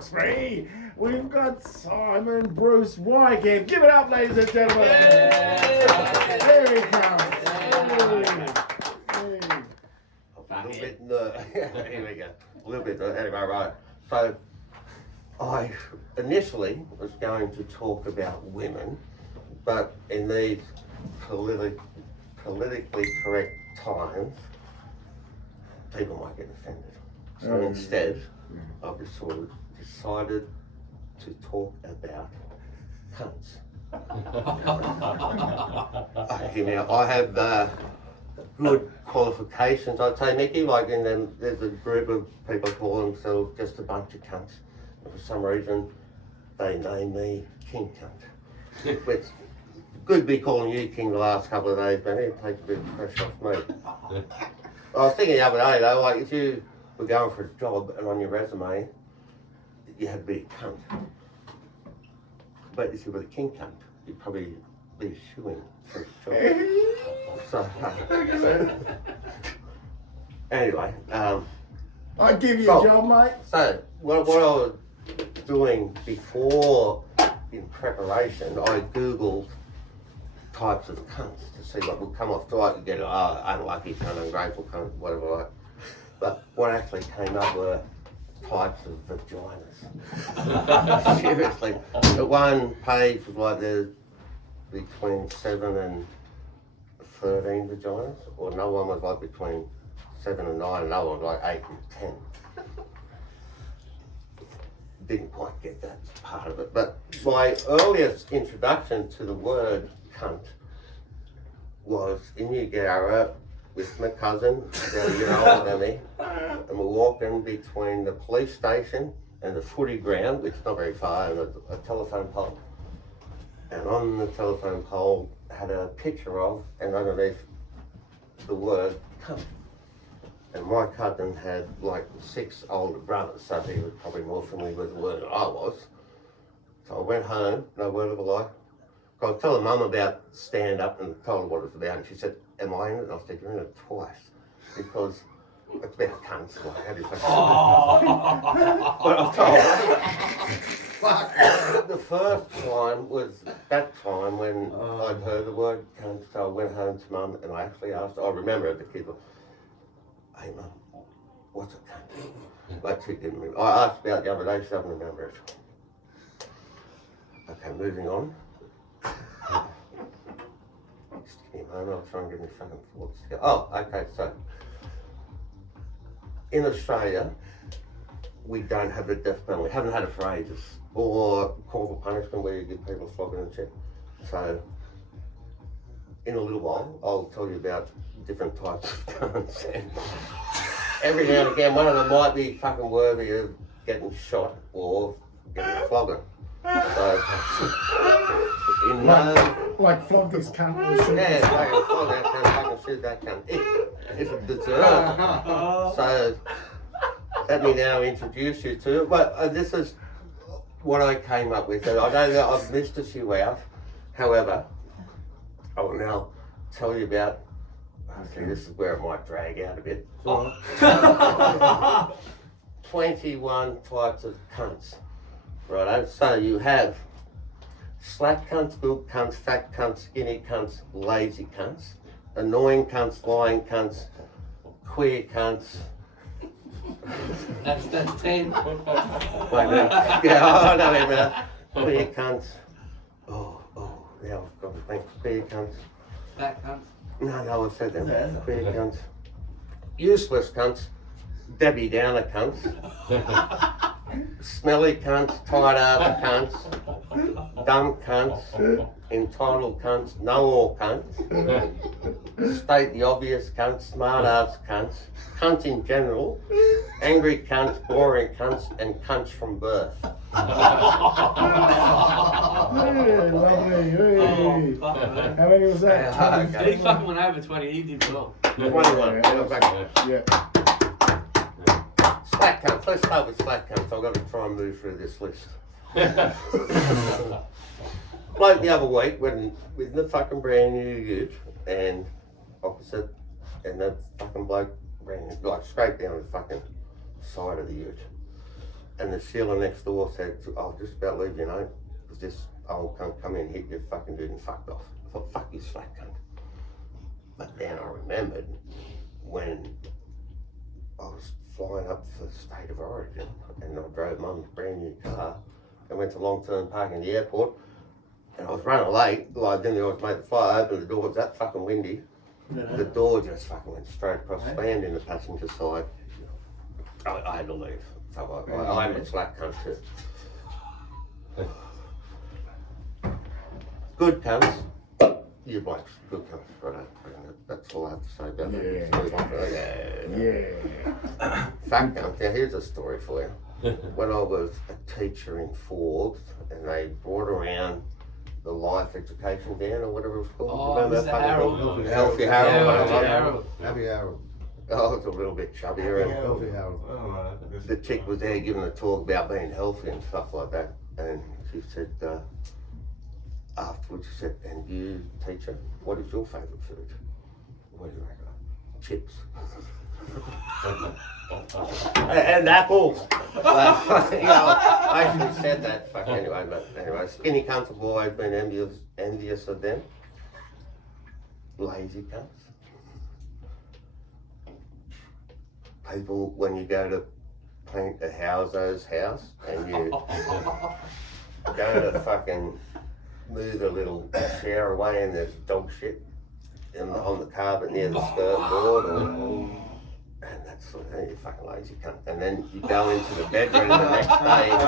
Hawkesbury, we've got Simon Bruce Wyckoff. Give it up, ladies and gentlemen. There he comes. A little bit, here we go. A little bit, anyway, right. So, I initially was going to talk about women, but in these politically correct times, people might get offended. So instead, I've just sort of decided to talk about cunts. I have good qualifications, I'd say, Mickey. Like in them, there's a group of people call themselves just a bunch of cunts. And for some reason, they name me King Cunt. Which could be calling you King the last couple of days, but it takes a bit of pressure off me. I was thinking the other day though, like if you were going for a job and on your resume, you had to be a cunt. But if you were a king cunt, you'd probably be a shoo-in for a job. So, anyway. I'd give you a job, mate. So, what I was doing before, in preparation, I Googled types of cunts to see what would come off. So I could get unlucky cunt, ungrateful cunt, whatever like. But what actually came up were types of vaginas. Seriously. The one page was like there's between 7 and 13 vaginas, or another one was like between 7 and 9, another one was like 8 and 10. Didn't quite get that part of it, but my earliest introduction to the word cunt was in Eugowra with my cousin, about a year older than me, and we're walking between the police station and the footy ground, which is not very far, and a telephone pole. And on the telephone pole had a picture of, and underneath the word cunt. And my cousin had like 6 older brothers, so he was probably more familiar with the word than I was. So I went home, no word of a lie. I was telling Mum about stand up and told her what it was about, and she said, "Am I in it?" And I said, "You're in it twice, because it's about cunts." Like, how do you think? But I told her. But the first time was that time when I'd heard the word cunt, so I went home to Mum and I actually asked her, I remember as a kid, "Hey Mum, what's a cunt?" But she didn't remember. I asked about it the other day, she doesn't remember it. Okay, moving on. Just give me a moment, I'll try and get my fucking thoughts together. Oh, okay, so in Australia, we don't have the death penalty. We haven't had it for ages. Or corporal punishment where you give people a flogging and shit. So, in a little while, I'll tell you about different types of guns. And every now and again, one of them might be fucking worthy of getting shot or getting a flogging. So, in like flog this cunt or shoot yeah, this cunt. fucking flog that cunt, fucking shoot that cunt. If it deserves. So, let me now introduce you to it. But this is what I came up with. And I know that I've missed a few out. However, I will now tell you about, see, this is where it might drag out a bit. 21 types of cunts. Righto, so you have slack cunts, built cunts, fat cunts, skinny cunts, lazy cunts, annoying cunts, lying cunts, queer cunts. That's 10. Wait a minute. Yeah, I know him now. Queer cunts. Oh, yeah, I've got to think. Queer cunts. Fat cunts. No, I've said them. Queer cunts. Useless cunts. Debbie Downer cunts. Smelly cunts, tight ass cunts, dumb cunts, entitled cunts, know-all cunts, state the obvious cunts, smart ass cunts, cunts in general, angry cunts, boring cunts, and cunts from birth. Hey, lovely. Hey. How many was that? He fucking went over 20, he did well. 21. Yeah. Slack cunts. Let's start with slack cunts. I've got to try and move through this list. Like the other week, when with the fucking brand new ute and opposite, and that fucking bloke ran like straight down the fucking side of the ute. And the Sheila next door said, I'll just about leave you know, because this old cunt come in, hit you fucking dude and fucked off. I thought, fuck you, slack cunt. But then I remembered when I was flying up for the State of Origin and I drove Mum's brand new car and went to long-term parking in the airport and I was running late, like then I was made the fly open, the door was that fucking windy. The door just fucking went straight across, slammed in the passenger side. I had to leave. So I'm a slack cunt too. Good cunts. You blokes, good cunts, right? That's all I have to say about that. Yeah. Fat cunt. Now here's a story for you. When I was a teacher in Forbes and they brought around the life education van or whatever it was called. Oh, Remember Mr. that fucking Harold. thing? Healthy Harold. Harold. Happy Harold. Oh, it's a little bit chubbier. And Healthy Harold. the chick was there giving a talk about being healthy and stuff like that. And she said, afterwards, she said, and you, teacher, what is your favourite food? What do you reckon? Chips. and apples. You know, I actually said that. Fuck anyway, but anyway, skinny cunts have always been envious of them. Lazy cunts. People, when you go to paint a house's house and you go to fucking move a little chair away and there's dog shit on the carpet near the skirt board, and that's sort of, you fucking lazy cunt. And then you go into the bedroom the next day. And I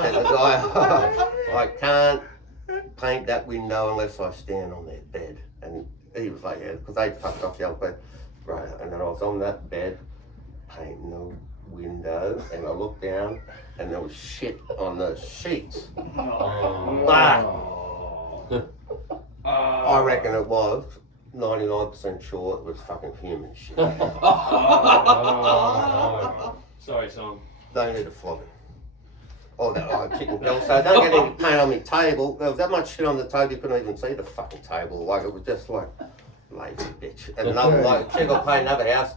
said to the guy, I can't paint that window unless I stand on their bed. And he was like, yeah, because they'd fucked off the other bed. Right, and then I was on that bed painting the window, and I looked down, and there was shit on the sheets. I reckon it was 99% sure it was fucking human shit. Sorry, son. Don't need a flogging. Oh, that chicken bill. So don't get any paint on my table. There was that much shit on the table you couldn't even see the fucking table. Like it was just like lazy bitch. And another like chick got paint another house.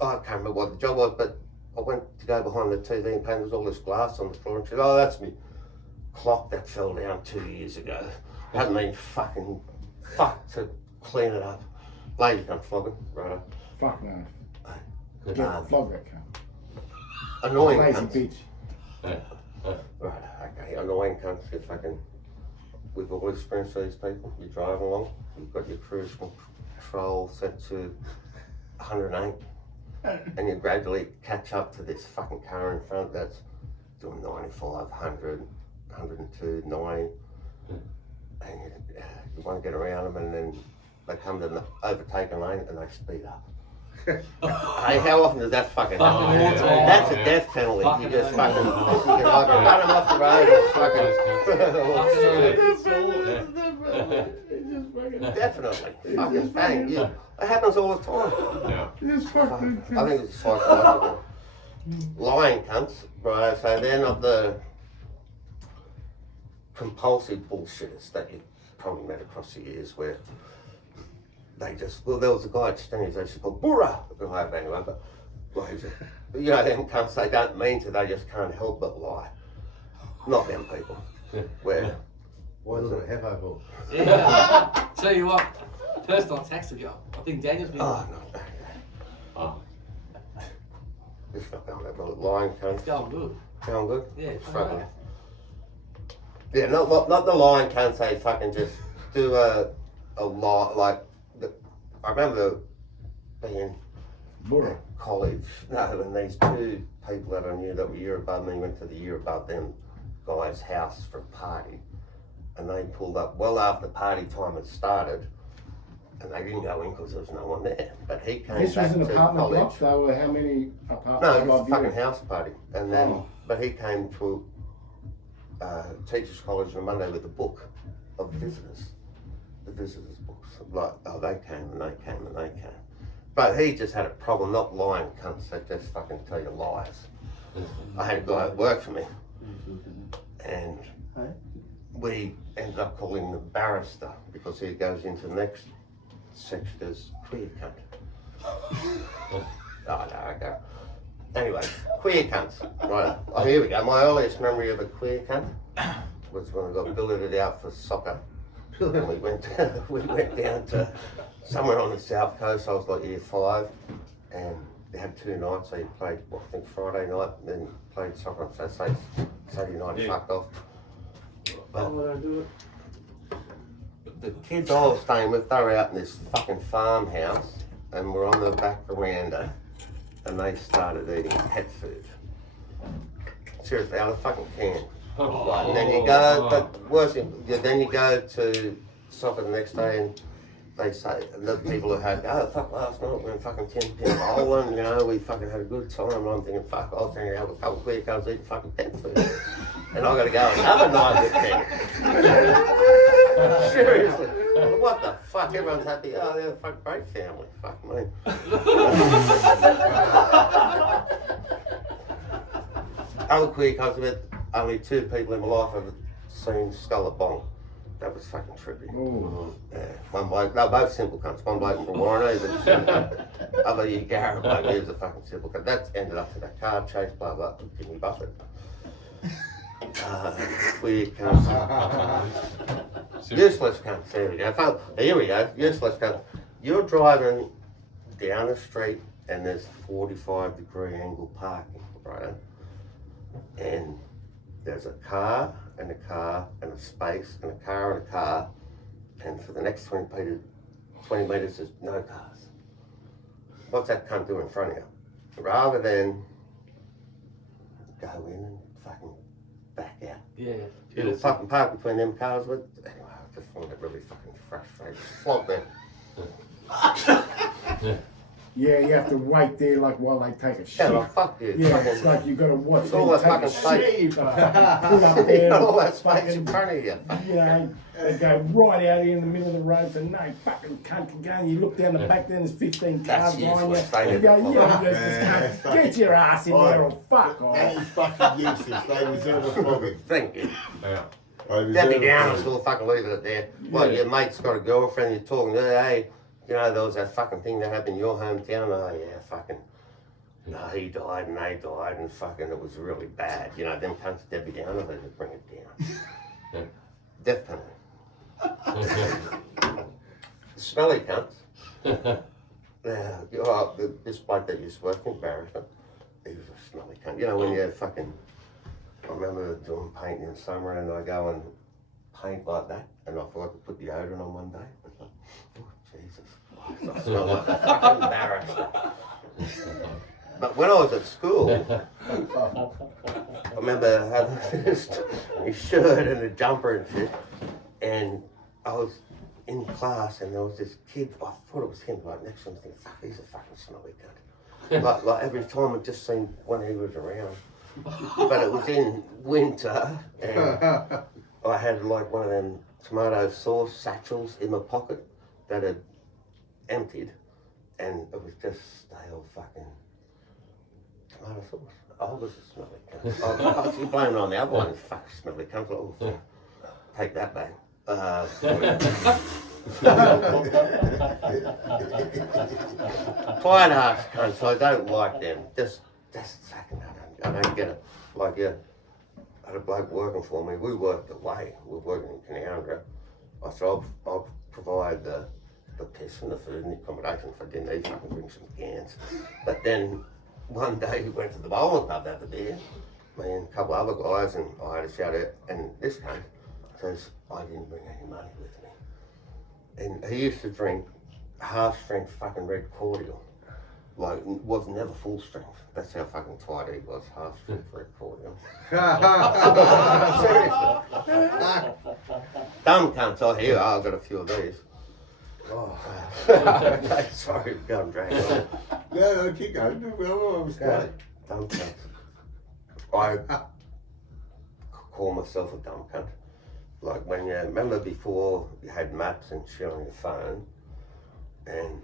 Oh, I can't remember what the job was, but I went to go behind the TV and paint. There was all this glass on the floor, and she said, "Oh, that's me clock that fell down 2 years ago. Hadn't been fucking fucked to clean it up. Lazy cunt flogging, right? Fuck no. Yeah, flog that cunt. Annoying Lazy cunts. bitch. Right, okay, annoying cunts. You fucking, we've all experienced these people. You drive along, you've got your cruise control set to 108, and you gradually catch up to this fucking car in front that's doing 95, 100, 102, 90, and you want to get around them, and then they come to the overtaking lane and they speed up. Hey, how often does that fucking happen? yeah. That's a death penalty. You just fucking, you can either run them off the road or fucking. Definitely. Fucking bang. Yeah. It happens all the time. Yeah. Just fuck that I think it's psychological. Lying cunts, right? So they're not the compulsive bullshitters that you probably met across the years where they just, well, there was a guy at Stenny's, they used to call Burra, anyway, but like, you know, them cunts, they don't mean to, they just can't help but lie. Not them people. Where, Why doesn't it have over? Yeah. Tell you what, personal tax ago. I think Daniel's been. oh, no. Oh. It's not going that well. Lying cunts. It's going good. Going good? Yeah. Struggling. Yeah, not the lying cunts, they fucking just do a lie, like, I remember being Burra. college, and these two people that I knew that were a year above me went to the year above them guy's house for a party, and they pulled up well after party time had started, and they didn't go in because there was no one there. But he came This back was an to apartment college. block, so how many apartments? No, it was a Like fucking you? house party, and then Oh. but he came to teachers' college on a Monday with a book of visitors, the visitors' books. Like, oh, they came and they came and they came. But he just had a problem, not lying cunts that just fucking tell you lies. I had a guy that worked for me, and we ended up calling him the barrister because he goes into the next section as queer cunt. Oh, no, okay. Anyway, queer cunts. Right. Oh, here we go. My earliest memory of a queer cunt was when I got billeted out for soccer. And we went down to somewhere on the south coast. I was like year 5, and they had 2 nights. So you played, I think Friday night, and then played soccer on Saturday night. Yeah. Fucked off. But Why would I do it? the kids I was staying with, they were out in this fucking farmhouse, and we're on the back veranda, and they started eating pet food. Seriously, out of the fucking can. Right, and then you go, but worse, then you go to soccer the next day, and they say, the people who had, oh, fuck, last night we went fucking 10-pin bowling, you know, we fucking had a good time. And I'm thinking, fuck, I was hanging out with a couple of queer cunts eating fucking pet food. And I got to go another night with them. Seriously. What the fuck? Everyone's happy. Oh, they're a fucking great family. Fuck me. Other queer cunts with only 2 people in my life have seen Skull at Bong. That was fucking trippy. Ooh. Yeah, one bloke, they were both simple cunts. One bloke from Warren, but other you Garrett bloke, he was a fucking simple cunt. That ended up in a car chase, blah blah, Jimmy Buffett. Queer cunts. Useless cunts, there we go. Here we go, useless cunts. You're driving down the street and there's 45-degree angle parking, right? And there's a car and a car and a space and a car and a car, and for the next 20 metres there's no cars. What's that cunt do in front of you? Rather than go in and fucking back out. Yeah. You'll fucking park between them cars with. Anyway, I just find it really fucking frustrating. Flog them. Yeah, you have to wait there like while they take a Yeah, shit. like, fuck you. Yeah, Fucking- it's like you got to watch It's all them that take a fucking shit. space. You fucking pull up You there, got all that space fucking, in front of you. you know, they go right out here in the middle of the road, so no fucking cunt can go. And you look down the back, then there's 15 That's cars behind useless. you. They You go, never yeah, follow. just get your ass in there or fuck That off. is fucking useless. They deserve a flogging. Thank you. Yeah. They Debbie deserve a Downer flogging. still fucking leaving it there. Well, Yeah. your mate's got a girlfriend, you're talking to her, hey, you know, there was that fucking thing that happened in your hometown. Oh, yeah, fucking, no, he died and they died and fucking it was really bad. You know, them cunts, Debbie Downer, they just bring it down. Death penalty. Smelly cunts. This bloke that used to work in Barrington, he was a smelly cunt. You know, when you fucking, I remember doing painting in summer and I go and paint like that and I forgot to put deodorant on one day. It's like, oh, Jesus. I smell like a fucking barrister. But when I was at school, I remember having this shirt and a jumper and shit, and I was in class and there was this kid, I thought it was him, like next to him, thinking, fuck, he's a fucking smelly cunt. like every time it just seemed when he was around. But it was in winter and I had like one of them tomato sauce satchels in my pocket that had emptied and it was just stale fucking tomato sauce. I was a smelly cunt. I was blaming it on the other one, fuck smelly cunt. Oh, fuck. Take that back. Quiet ass cunts, I don't like them. Just fucking, I don't get it. Like, yeah, I had a bloke working for me. We worked away. We were working in Canowindra. I said, I'll provide the piss and the food and the accommodation if I didn't eat. I can bring some cans. But then one day we went to the bowling pub to have a beer. Me and a couple other guys, and I had a shout out, and this cunt says, I didn't bring any money with me. And he used to drink half-strength fucking red cordial. Like, was never full strength. That's how fucking tight he was, half-strength red cordial. Seriously. Dumb cunts, oh here, I've got a few of these. Oh. Okay, sorry, go and drag on. No, keep going. No, I was great. Dumb cunt. I call myself a dumb cunt. Like when you remember before you had maps and shit on your phone, and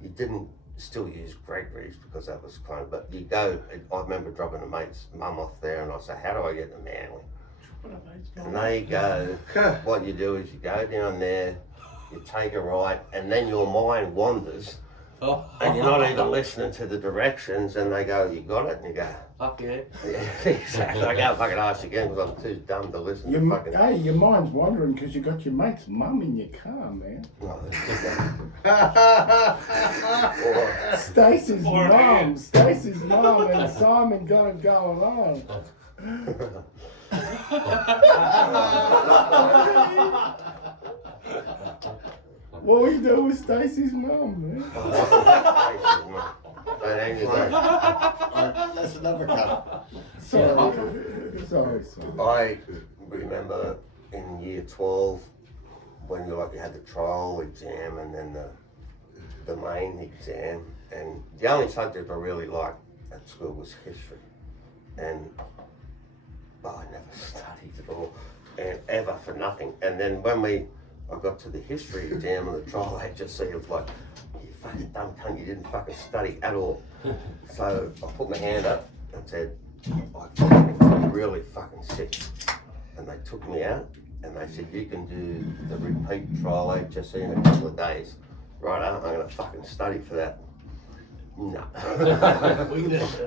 you didn't still use Gregory's because that was kind of, but you go, I remember dropping a mate's mum off there and I say, how do I get to Manly? And they go, what you do is you go down there, you take a right, and then your mind wanders Oh. and you're not even listening to the directions, and they go, "You got it," and you go, Fuck yeah. "Yeah, exactly." I can't fucking ask again because I'm too dumb to listen to fucking. Hey, your mind's wandering because you got your mate's mum in your car, man. Stacey's Poor mum. man. Stacey's mum and Simon got it going on. What were you doing with Stacey's mum, man? But anyway, That's another cut. Sorry. I remember in year 12 when you had the trial exam and then the main exam, and the only subject I really liked at school was history, and I never studied at all, and ever for nothing. And then when I got to the history exam and the trial agency, it was like, "You fucking dumb cunt, you didn't fucking study at all." So I put my hand up and said, "I'm really fucking sick." And they took me out and they said, "You can do the repeat trial HSC in a couple of days." Right, I'm gonna fucking study for that. No.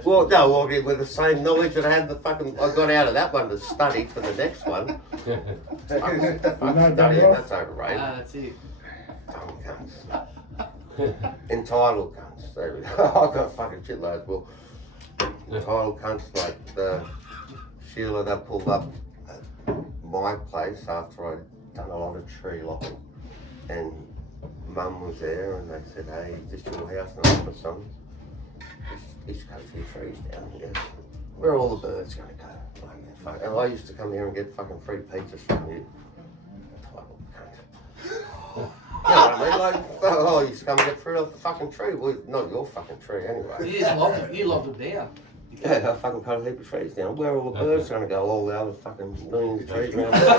Well, no, with the same knowledge that I got out of that one to study for the next one. Fucking studying, that's overrated. That's it. Dumb cunts. Entitled cunts. There we go. I've got fucking shitloads. Well, entitled cunts like Sheila that pulled up at my place after I'd done a lot of tree lopping. And Mum was there and they said, "Hey, is this your house?" And I said, "My son's. He's cut a few trees down." He goes, "Where are all the birds going to go?" And I used to come here and get fucking free pizzas from you. Entitled cunt. You know what I mean? Like, oh, you used to come and get fruit off the fucking tree. Well, not your fucking tree anyway. You lobbed it down. Yeah, I fucking cut a heap of trees down. Where are all the birds going to go? All the other fucking millions of trees around there.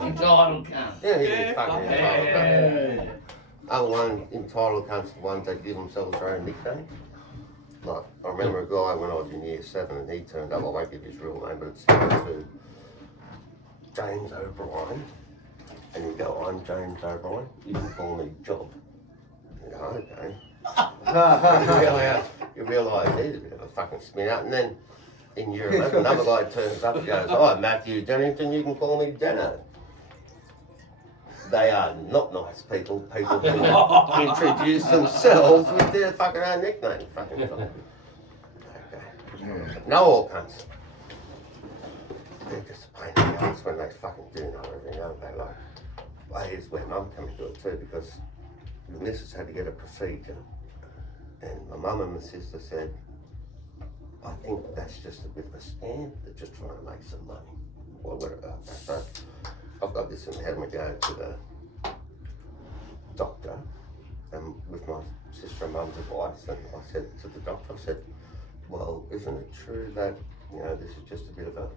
Entitled cunt. Yeah, he's fucking entitled cunt. Hey. Other one, entitled cunts, the ones that give themselves their own nickname. Like, I remember a guy when I was in year 7 and he turned up, I won't give his real name, but it's similar to James O'Brien. And you go, "I'm James O'Brien, you can call me Job." You go, "Okay." You realise he's a bit of a fucking spin out. And then in year 11, another guy turns up and goes, "Oh, Matthew Dennington, you can call me Deno." They are not nice people who introduce themselves with their fucking own nickname. Fucking okay. No all cunts. They're just a pain in the ass when they fucking do know everything, aren't they? Like, well, here's where Mum came into it too, because the missus had to get a procedure. And my mum and my sister said, "I think that's just a bit of a scam. They're just trying to make some money." Well, so I've got this in my head and we go to the doctor and with my sister and mum's advice, and I said to the doctor, I said, "Well, isn't it true that, this is just a bit of a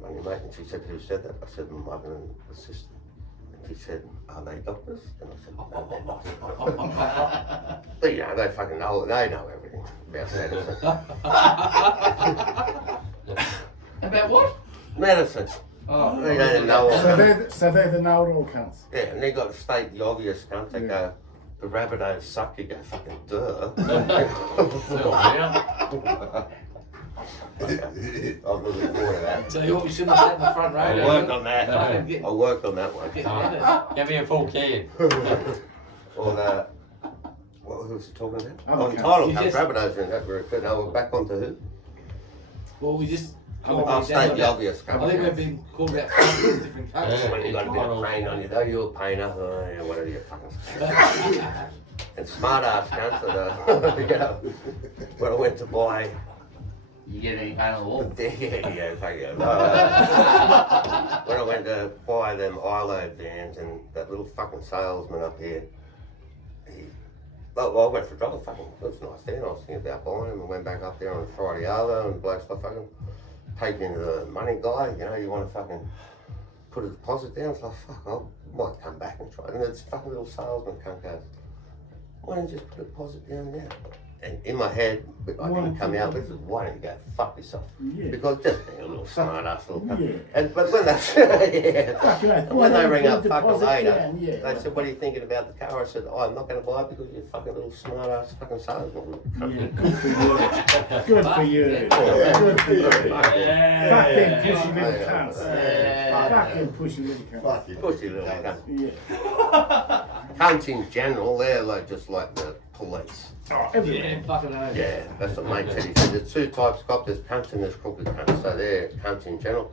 money making?" And she said, "Who said that?" I said, "My mother and the sister." And she said, "Are they doctors?" And I said, "No, they're not." But they fucking know, they know everything about medicine. About what? Medicine. Oh. They don't know all that. So they're the know-it-all cunts. Yeah, and they got to state the obvious cunt. They go, "The Rabbitohs suck." You go, "Fucking duh." Okay. I'm looking forward to that. So you shouldn't have sat in the front row. I worked on that. Get- I worked on that one. Give me a full can. Or the, who was he talking about? Other Oh, cunts. entitled You cunts. just- Rabbitohs in that group. Now we're back onto who? Well, we just. I'll state the obvious I think we've cunts. been called out 5 different cunts. When you got a bit of pain on you, though, you're a painter. Oh, yeah, whatever you fucking and smart ass cunts that when I went to buy. You get any pain on the wall? Yeah, fuck yeah. When I went to buy them ILO vans and that little fucking salesman up here, I went for a drive, fucking, it was nice there, and I was thinking about buying them, and went back up there on a Friday Arvo, and the bloke's like, fucking, take me to the money guy, you want to fucking put a deposit down? It's like, fuck, I might come back and try. And this fucking little salesman cunt goes, "Why don't you just put a deposit down now?" And in my head, I didn't come out with it. Why don't you go fuck yourself? Yeah. Because just being a little smart ass little cunt. Yeah. And but when they Fucking hell. and when they ring up Deposit fucking later, down, yeah. they said, "What are you thinking about the car?" I said, "Oh, I'm not going to buy it because you're fucking little smart ass fucking salesman." Yeah, good for you. Good for you. Yeah. Good for you. Yeah. Fuck them pushy little Yeah. cunts. Yeah. Fuck them pushy little cunts. Fuck you. Pushy little cunt. Yeah. Cunts in general, they're like just like the police. Oh, Yeah, everything. fucking hell. Yeah, that's what mate said. He said there's two types of cops, there's cunts and there's crooked cunts. So they're cunts in general.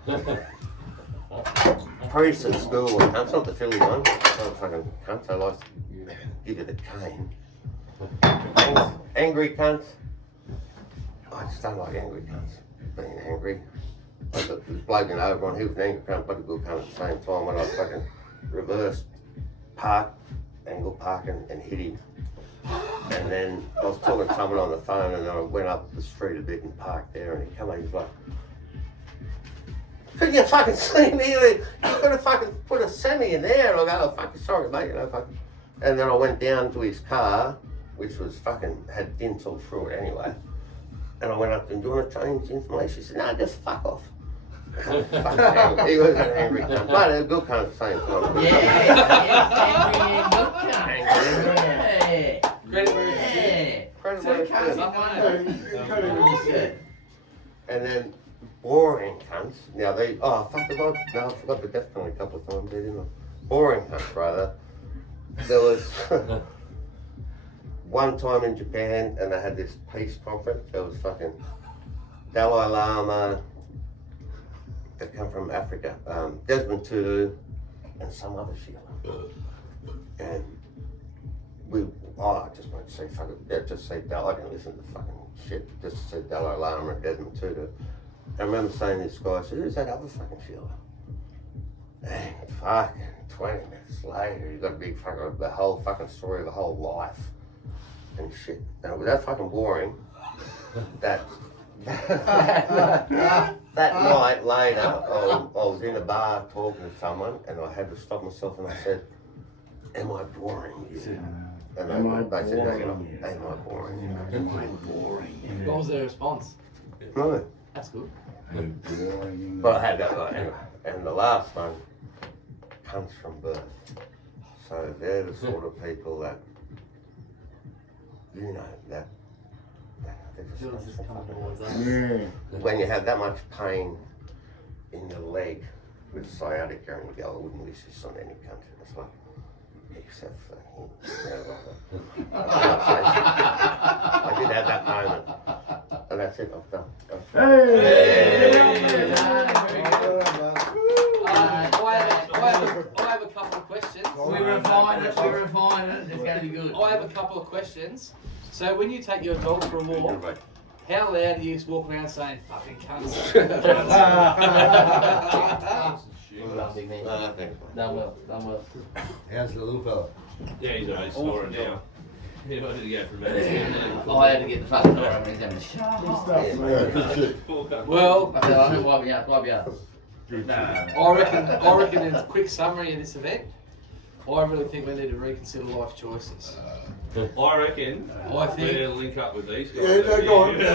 Priests at school are cunts, not the Philly ones. They're fucking cunts. They like to give you the cane. Angry cunts. I just don't like angry cunts. Being angry. I got this bloke in Oberon, he was an angry cunt but a good cunt at the same time when I fucking reversed angle parking and hit him. And then I was talking to someone on the phone and I went up the street a bit and parked there and he come out, he's like, couldn't you fucking see me? You could have fucking put a semi in there. And I go, oh, fucking sorry mate, you know, fucking. And then I went down to his car, which was fucking, had dents all through it anyway. And I went up to him, do you want to change information? He said, no, just fuck off. Fucking angry. He was an angry cunt, but a good cunt at the same time. Credit where it's Incredible. And then boring cunts. Now they, oh fuck, I forgot the death penalty a couple of times there, didn't I? Boring cunts, brother. There was one time in Japan and they had this peace conference. There was fucking Dalai Lama, that come from Africa, Desmond Tutu, and some other shit. And I just went to say fucking, yeah, just say Dalai, I didn't listen to fucking shit, just to say Dalai Lama and Desmond Tutu. I remember saying to this guy, I said, who's that other fucking fella? And fucking 20 minutes later, he got a big fucking, the whole fucking story of the whole life and shit. And it was that fucking boring that that night later, I was in a bar talking to someone and I had to stop myself and I said, am I boring you? And they said, no, you're not. Am I boring? Am I boring? What was their response? No. That's good. But I had that one anyway. And the last one comes from birth. So they're the sort of people that, you know, that they're just Yeah. when you have that much pain in your leg with sciatica and you go, I wouldn't wish this on any country. It's like, except for him. You know, I did have that moment. And that's it, I'm done. Hey! I have a couple of questions. We refine it, it's going to be good. I have a couple of questions. So when you take your dog for a walk, how loud do you just walk around saying fucking cunts? Well done, big man. Done well. How's the little fella? Yeah, he's already snoring now. He wanted to go for a minute. I had to get the fucking door open and tell me to shut Good up. stuff, man. Well, I said, I know, wipe me up. I reckon in a quick summary of this event, I really think we need to reconsider life choices. I reckon I think we're going to link up with these guys. Yeah, no, go on. over here.